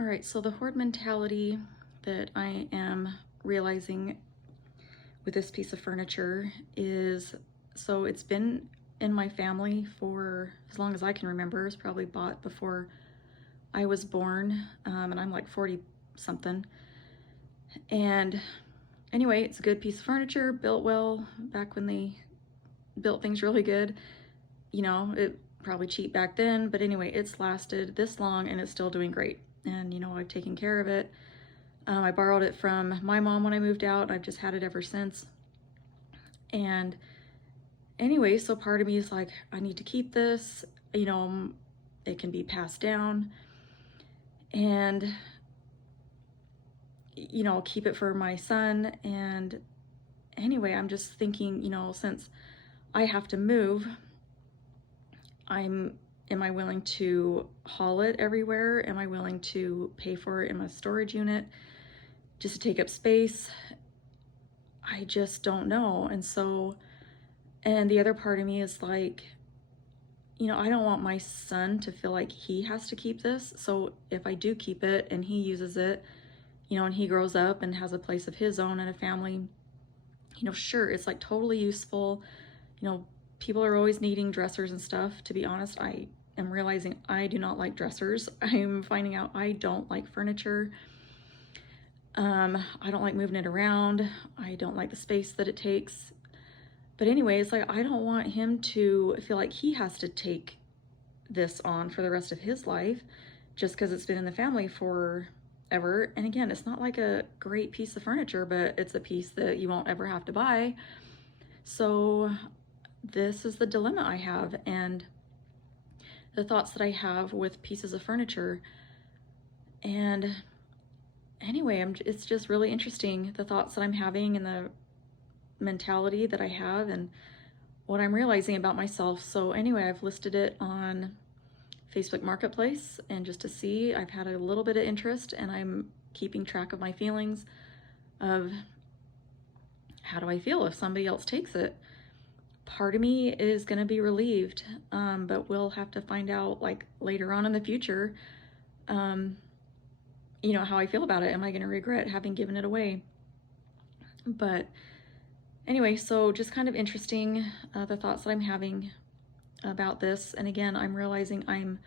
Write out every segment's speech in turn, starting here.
All right, so the hoard mentality that I am realizing with this piece of furniture is, so it's been in my family for as long as I can remember. It's probably bought before I was born, and I'm like 40 something. And anyway, it's a good piece of furniture, built well back when they built things really good. You know, it probably cheap back then, but anyway, it's lasted this long and it's still doing great. And you know, I've taken care of it. I borrowed it from my mom when I moved out. I've just had it ever since. And anyway, so part of me is like, I need to keep this, you know, it can be passed down and, you know, keep it for my son. And anyway, I'm just thinking, you know, since I have to move, am I willing to haul it everywhere? Am I willing to pay for it in my storage unit just to take up space? I just don't know. And so, and the other part of me is like, you know, I don't want my son to feel like he has to keep this. So if I do keep it and he uses it, you know, and he grows up and has a place of his own and a family, you know, sure, it's like totally useful. You know, people are always needing dressers and stuff. To be honest, I am realizing I do not like dressers. I'm finding out I don't like furniture. I don't like moving it around. I don't like the space that it takes. But anyway, it's like I don't want him to feel like he has to take this on for the rest of his life just because it's been in the family forever. And again, it's not like a great piece of furniture, but it's a piece that you won't ever have to buy. So this is the dilemma I have and the thoughts that I have with pieces of furniture. And anyway, it's just really interesting, the thoughts that I'm having and the mentality that I have and what I'm realizing about myself. So anyway, I've listed it on Facebook Marketplace, and just to see, I've had a little bit of interest and I'm keeping track of my feelings of how do I feel if somebody else takes it. Part of me is going to be relieved, but we'll have to find out like later on in the future, you know, how I feel about it. Am I going to regret having given it away? But anyway, so just kind of interesting, the thoughts that I'm having about this. And again, I'm realizing I'm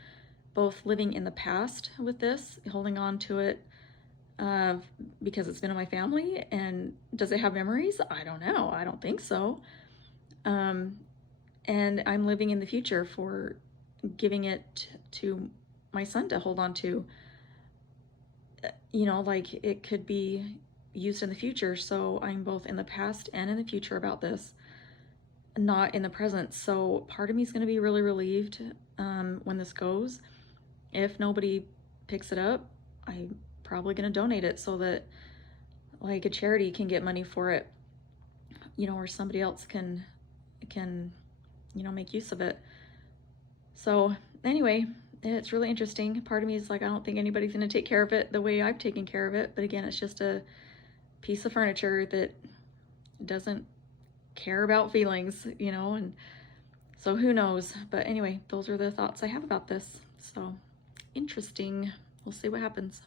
both living in the past with this, holding on to it because it's been in my family. And does it have memories? I don't know. I don't think so. And I'm living in the future for giving it to my son to hold on to. You know, like it could be used in the future. So I'm both in the past and in the future about this, not in the present. So part of me is going to be really relieved when this goes. If nobody picks it up, I'm probably going to donate it so that like a charity can get money for it, you know, or somebody else can, you know, make use of it. So anyway, it's really interesting. Part of me is like, I don't think anybody's going to take care of it the way I've taken care of it. But again, it's just a piece of furniture that doesn't care about feelings, you know, and so who knows. But anyway, those are the thoughts I have about this. So interesting. We'll see what happens.